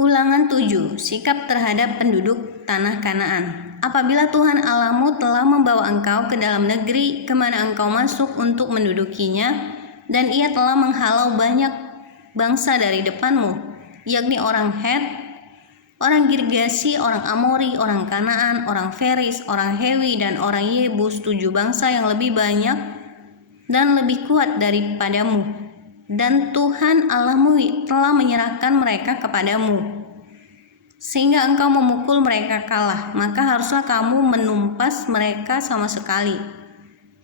Ulangan 7. Sikap terhadap penduduk tanah Kanaan. Apabila Tuhan Allahmu telah membawa engkau ke dalam negeri kemana engkau masuk untuk mendudukinya, dan ia telah menghalau banyak bangsa dari depanmu, yakni orang Het, orang Girgasi, orang Amori, orang Kanaan, orang Feris, orang Hewi, dan orang Yebus, 7 bangsa yang lebih banyak dan lebih kuat daripadamu. Dan Tuhan Allahmu telah menyerahkan mereka kepadamu, sehingga engkau memukul mereka kalah, maka haruslah kamu menumpas mereka sama sekali.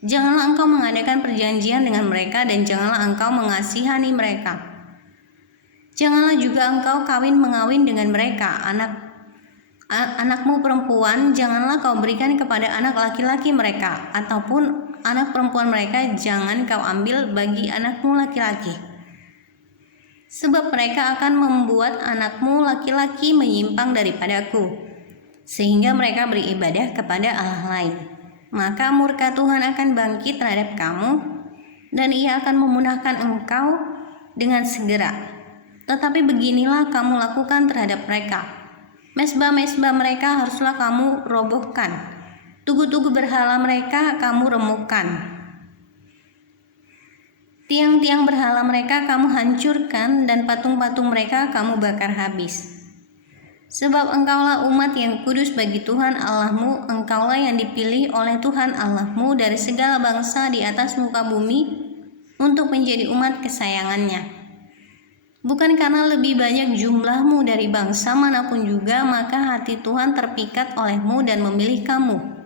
Janganlah engkau mengadakan perjanjian dengan mereka, dan janganlah engkau mengasihani mereka. Janganlah juga engkau mengawin dengan mereka. Anakmu perempuan janganlah kau berikan kepada anak laki-laki mereka, ataupun anak perempuan mereka jangan kau ambil bagi anakmu laki-laki. Sebab mereka akan membuat anakmu laki-laki menyimpang daripadaku, sehingga mereka beribadah kepada Allah lain. Maka murka Tuhan akan bangkit terhadap kamu, dan ia akan memunahkan engkau dengan segera. Tetapi beginilah kamu lakukan terhadap mereka. Mesbah-mesbah mereka haruslah kamu robohkan. Tugu-tugu berhala mereka kamu remukkan. Tiang-tiang berhala mereka kamu hancurkan, dan patung-patung mereka kamu bakar habis. Sebab engkaulah umat yang kudus bagi Tuhan Allahmu, engkaulah yang dipilih oleh Tuhan Allahmu dari segala bangsa di atas muka bumi untuk menjadi umat kesayangannya. Bukan karena lebih banyak jumlahmu dari bangsa manapun juga, maka hati Tuhan terpikat olehmu dan memilih kamu.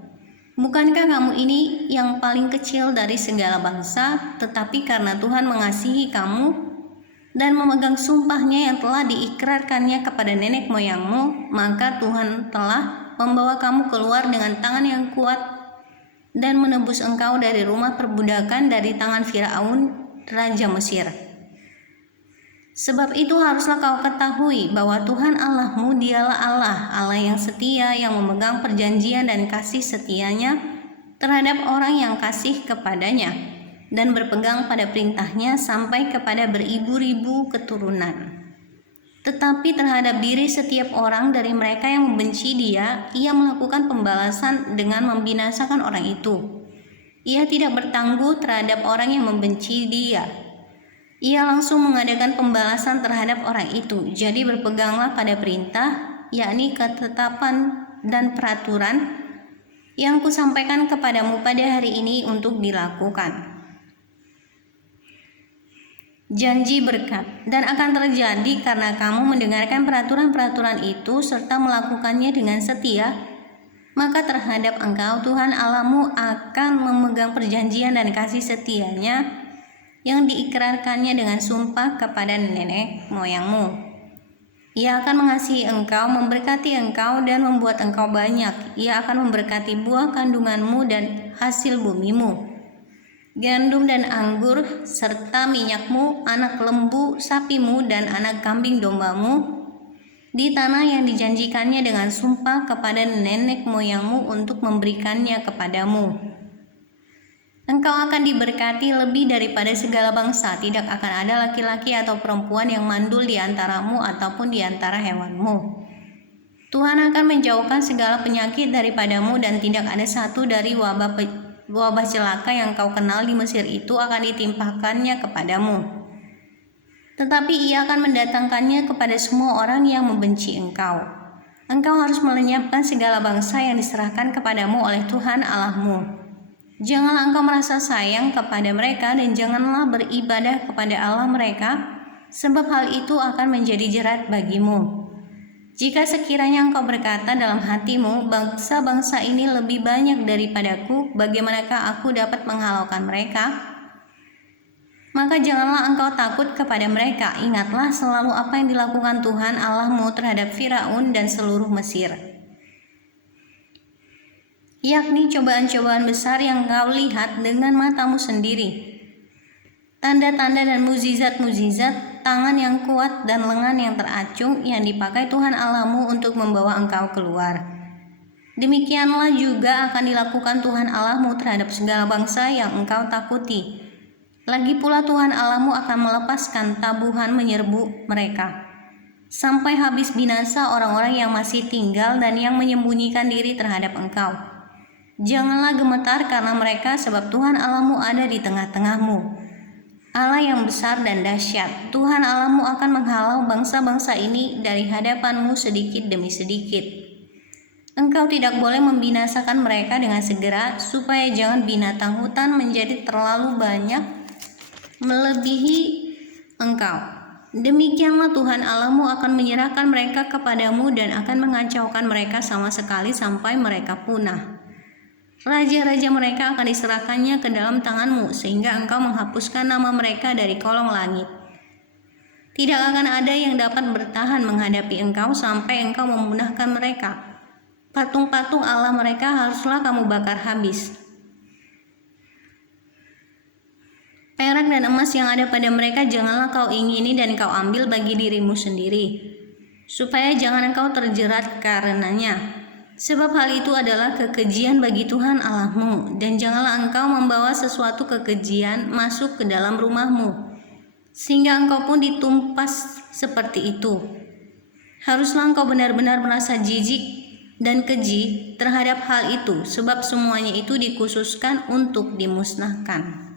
Bukankah kamu ini yang paling kecil dari segala bangsa, tetapi karena Tuhan mengasihi kamu dan memegang sumpahnya yang telah diikrarkannya kepada nenek moyangmu, maka Tuhan telah membawa kamu keluar dengan tangan yang kuat dan menebus engkau dari rumah perbudakan, dari tangan Firaun, raja Mesir. Sebab itu haruslah kau ketahui bahwa Tuhan Allahmu dialah Allah yang setia, yang memegang perjanjian dan kasih setianya terhadap orang yang kasih kepadanya dan berpegang pada perintahnya sampai kepada beribu-ribu keturunan. Tetapi terhadap diri setiap orang dari mereka yang membenci Dia, Ia melakukan pembalasan dengan membinasakan orang itu. Ia tidak bertangguh terhadap orang yang membenci Dia. Ia langsung mengadakan pembalasan terhadap orang itu. Jadi berpeganglah pada perintah, yakni ketetapan dan peraturan yang kusampaikan kepadamu pada hari ini untuk dilakukan. Janji berkat, dan akan terjadi karena kamu mendengarkan peraturan-peraturan itu serta melakukannya dengan setia, maka terhadap engkau Tuhan Allahmu akan memegang perjanjian dan kasih setianya yang diikrarkannya dengan sumpah kepada nenek moyangmu. Ia akan mengasihi engkau, memberkati engkau, dan membuat engkau banyak. Ia akan memberkati buah kandunganmu dan hasil bumimu, gandum dan anggur, serta minyakmu, anak lembu sapimu, dan anak kambing dombamu, di tanah yang dijanjikannya dengan sumpah kepada nenek moyangmu untuk memberikannya kepadamu. Engkau akan diberkati lebih daripada segala bangsa. Tidak akan ada laki-laki atau perempuan yang mandul di antaramu ataupun di antara hewanmu. Tuhan akan menjauhkan segala penyakit daripadamu, dan tidak ada satu dari wabah celaka yang kau kenal di Mesir itu akan ditimpakannya kepadamu. Tetapi Ia akan mendatangkannya kepada semua orang yang membenci engkau. Engkau harus melenyapkan segala bangsa yang diserahkan kepadamu oleh Tuhan Allahmu. Janganlah engkau merasa sayang kepada mereka, dan janganlah beribadah kepada Allah mereka, sebab hal itu akan menjadi jerat bagimu. Jika sekiranya engkau berkata dalam hatimu, bangsa-bangsa ini lebih banyak daripadaku, bagaimanakah aku dapat menghalaukan mereka? Maka janganlah engkau takut kepada mereka. Ingatlah selalu apa yang dilakukan Tuhan Allahmu terhadap Firaun dan seluruh Mesir, yakni cobaan-cobaan besar yang kau lihat dengan matamu sendiri, tanda-tanda dan mukjizat-mukjizat, tangan yang kuat dan lengan yang teracung yang dipakai Tuhan Allahmu untuk membawa engkau keluar. Demikianlah juga akan dilakukan Tuhan Allahmu terhadap segala bangsa yang engkau takuti. Lagi pula Tuhan Allahmu akan melepaskan tabuhan menyerbu mereka. sampai habis binasa orang-orang yang masih tinggal dan yang menyembunyikan diri terhadap engkau. Janganlah gemetar karena mereka, sebab Tuhan Allahmu ada di tengah-tengahmu. Allah yang besar dan dahsyat, Tuhan Allahmu akan menghalau bangsa-bangsa ini dari hadapanmu sedikit demi sedikit. Engkau tidak boleh membinasakan mereka dengan segera, supaya jangan binatang hutan menjadi terlalu banyak melebihi engkau. Demikianlah Tuhan Allahmu akan menyerahkan mereka kepadamu dan akan mengacaukan mereka sama sekali sampai mereka punah. Raja-raja mereka akan diserahkannya ke dalam tanganmu, sehingga engkau menghapuskan nama mereka dari kolong langit. Tidak akan ada yang dapat bertahan menghadapi engkau sampai engkau memunahkan mereka. Patung-patung Allah mereka haruslah kamu bakar habis. Perak dan emas yang ada pada mereka janganlah kau ingini dan kau ambil bagi dirimu sendiri, supaya jangan engkau terjerat karenanya. Sebab hal itu adalah kekejian bagi Tuhan Allahmu, dan janganlah engkau membawa sesuatu kekejian masuk ke dalam rumahmu, sehingga engkau pun ditumpas seperti itu. Haruslah engkau benar-benar merasa jijik dan keji terhadap hal itu, sebab semuanya itu dikhususkan untuk dimusnahkan.